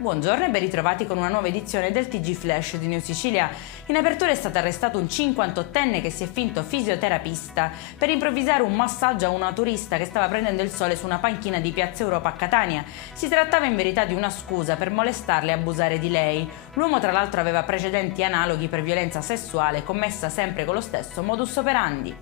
Buongiorno e ben ritrovati con una nuova edizione del TG Flash di New Sicilia. In apertura è stato arrestato un 58enne che si è finto fisioterapista per improvvisare un massaggio a una turista che stava prendendo il sole su una panchina di Piazza Europa a Catania. Si trattava in verità di una scusa per molestarla e abusare di lei. L'uomo tra l'altro aveva precedenti analoghi per violenza sessuale commessa sempre con lo stesso modus operandi.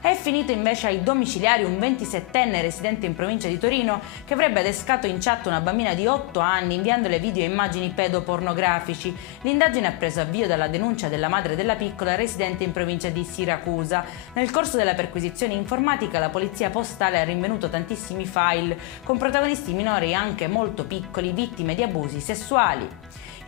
È finito invece ai domiciliari un 27enne residente in provincia di Torino che avrebbe adescato in chat una bambina di 8 anni inviandole video e immagini pedopornografici. L'indagine ha preso avvio dalla denuncia della madre della piccola residente in provincia di Siracusa. Nel corso della perquisizione informatica la polizia postale ha rinvenuto tantissimi file con protagonisti minori anche molto piccoli, vittime di abusi sessuali.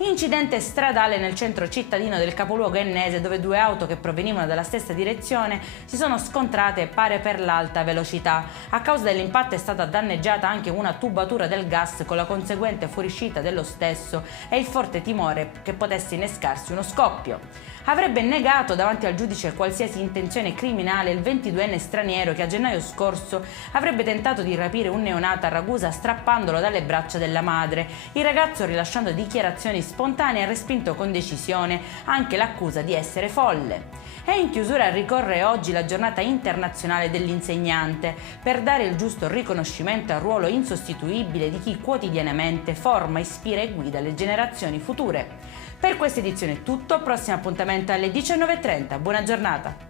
Incidente stradale nel centro cittadino del capoluogo ennese dove due auto che provenivano dalla stessa direzione si sono scontrate pare per l'alta velocità. A causa dell'impatto è stata danneggiata anche una tubatura del gas con la conseguente fuoriuscita dello stesso e il forte timore che potesse innescarsi uno scoppio. Avrebbe negato davanti al giudice qualsiasi intenzione criminale il 22enne straniero che a gennaio scorso avrebbe tentato di rapire un neonato a Ragusa strappandolo dalle braccia della madre. Il ragazzo, rilasciando dichiarazioni spontanee, ha respinto con decisione anche l'accusa di essere folle. E in chiusura ricorre oggi la giornata internazionale dell'insegnante per dare il giusto riconoscimento al ruolo insostituibile di chi quotidianamente forma, ispira e guida le generazioni future. Per questa edizione è tutto, prossimo appuntamento alle 19:30. Buona giornata!